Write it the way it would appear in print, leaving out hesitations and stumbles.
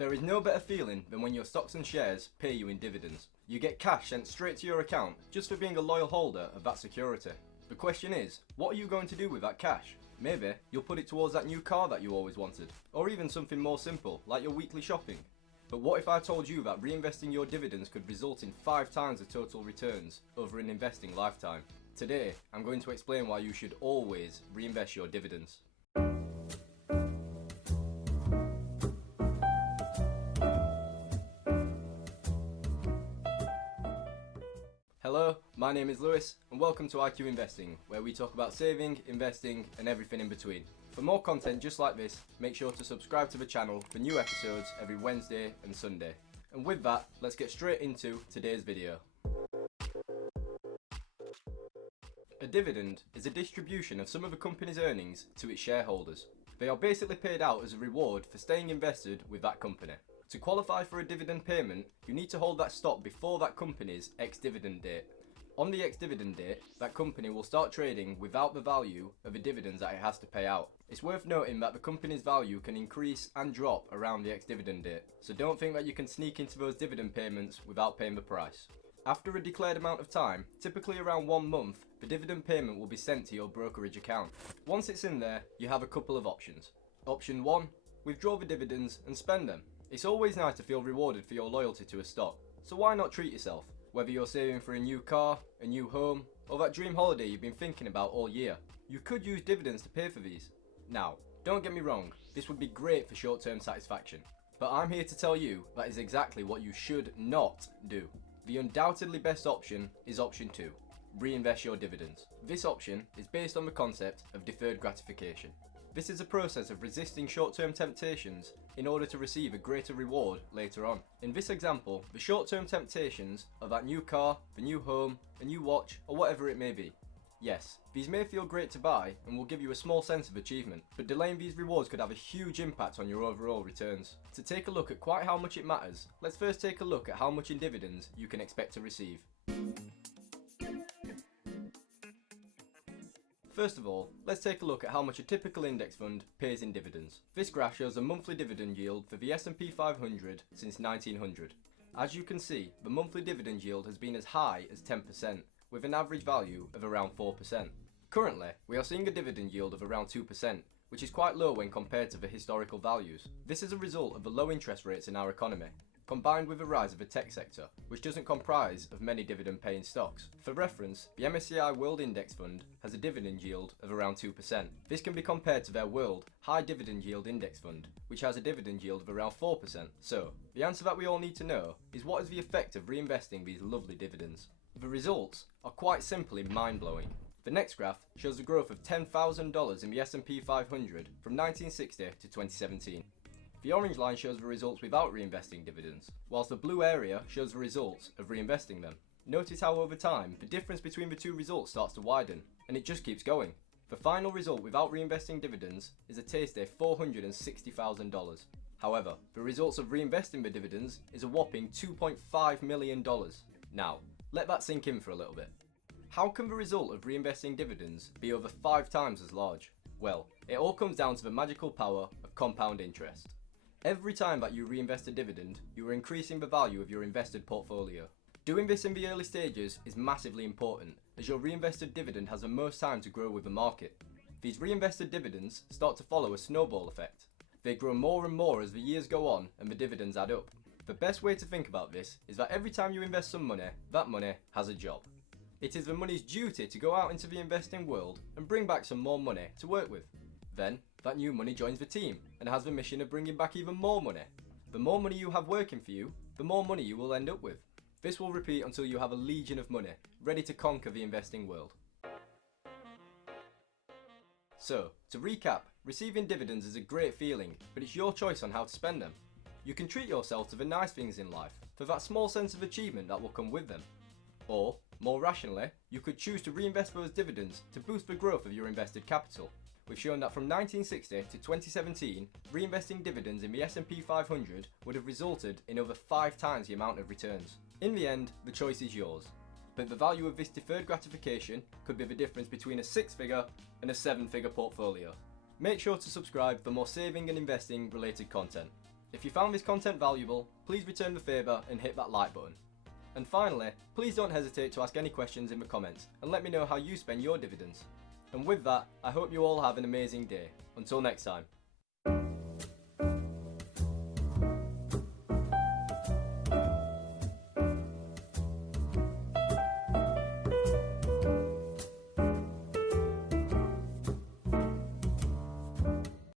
There is no better feeling than when your stocks and shares pay you in dividends. You get cash sent straight to your account just for being a loyal holder of that security. The question is, what are you going to do with that cash? Maybe you'll put it towards that new car that you always wanted, or even something more simple like your weekly shopping. But what if I told you that reinvesting your dividends could result in 5 times the total returns over an investing lifetime? Today, I'm going to explain why you should always reinvest your dividends. Hello, my name is Lewis and welcome to iQinvesting, where we talk about saving, investing and everything in between. For more content just like this, make sure to subscribe to the channel for new episodes every Wednesday and Sunday. And with that, let's get straight into today's video. A dividend is a distribution of some of a company's earnings to its shareholders. They are basically paid out as a reward for staying invested with that company. To qualify for a dividend payment, you need to hold that stock before that company's ex-dividend date. On the ex-dividend date, that company will start trading without the value of the dividends that it has to pay out. It's worth noting that the company's value can increase and drop around the ex-dividend date, so don't think that you can sneak into those dividend payments without paying the price. After a declared amount of time, typically around 1 month, the dividend payment will be sent to your brokerage account. Once it's in there, you have a couple of options. Option 1, withdraw the dividends and spend them. It's always nice to feel rewarded for your loyalty to a stock, so why not treat yourself? Whether you're saving for a new car, a new home, or that dream holiday you've been thinking about all year, you could use dividends to pay for these. Now, don't get me wrong, this would be great for short-term satisfaction, but I'm here to tell you that is exactly what you should not do. The undoubtedly best option is option 2, reinvest your dividends. This option is based on the concept of deferred gratification. This is a process of resisting short-term temptations in order to receive a greater reward later on. In this example, the short-term temptations are that new car, the new home, a new watch, or whatever it may be. Yes, these may feel great to buy and will give you a small sense of achievement, but delaying these rewards could have a huge impact on your overall returns. To take a look at quite how much it matters, let's first take a look at how much in dividends you can expect to receive. First of all, let's take a look at how much a typical index fund pays in dividends. This graph shows a monthly dividend yield for the S&P 500 since 1900. As you can see, the monthly dividend yield has been as high as 10%, with an average value of around 4%. Currently, we are seeing a dividend yield of around 2%, which is quite low when compared to the historical values. This is a result of the low interest rates in our economy, combined with the rise of the tech sector, which doesn't comprise of many dividend-paying stocks. For reference, the MSCI World Index Fund has a dividend yield of around 2%. This can be compared to their World High Dividend Yield Index Fund, which has a dividend yield of around 4%. So, the answer that we all need to know is, what is the effect of reinvesting these lovely dividends? The results are quite simply mind-blowing. The next graph shows the growth of $10,000 in the S&P 500 from 1960 to 2017. The orange line shows the results without reinvesting dividends, whilst the blue area shows the results of reinvesting them. Notice how over time, the difference between the two results starts to widen, and it just keeps going. The final result without reinvesting dividends is a tasty $460,000. However, the results of reinvesting the dividends is a whopping $2.5 million. Now, let that sink in for a little bit. How can the result of reinvesting dividends be over 5 times as large? Well, it all comes down to the magical power of compound interest. Every time that you reinvest a dividend, you are increasing the value of your invested portfolio. Doing this in the early stages is massively important, as your reinvested dividend has the most time to grow with the market. These reinvested dividends start to follow a snowball effect. They grow more and more as the years go on and the dividends add up. The best way to think about this is that every time you invest some money, that money has a job. It is the money's duty to go out into the investing world and bring back some more money to work with. Then, that new money joins the team and has the mission of bringing back even more money. The more money you have working for you, the more money you will end up with. This will repeat until you have a legion of money, ready to conquer the investing world. So, to recap, receiving dividends is a great feeling, but it's your choice on how to spend them. You can treat yourself to the nice things in life, for that small sense of achievement that will come with them. Or, more rationally, you could choose to reinvest those dividends to boost the growth of your invested capital. We've shown that from 1960 to 2017, reinvesting dividends in the S&P 500 would have resulted in over 5 times the amount of returns. In the end, the choice is yours. But the value of this deferred gratification could be the difference between a 6-figure and a 7-figure portfolio. Make sure to subscribe for more saving and investing related content. If you found this content valuable, please return the favour and hit that like button. And finally, please don't hesitate to ask any questions in the comments and let me know how you spend your dividends. And with that, I hope you all have an amazing day. Until next time.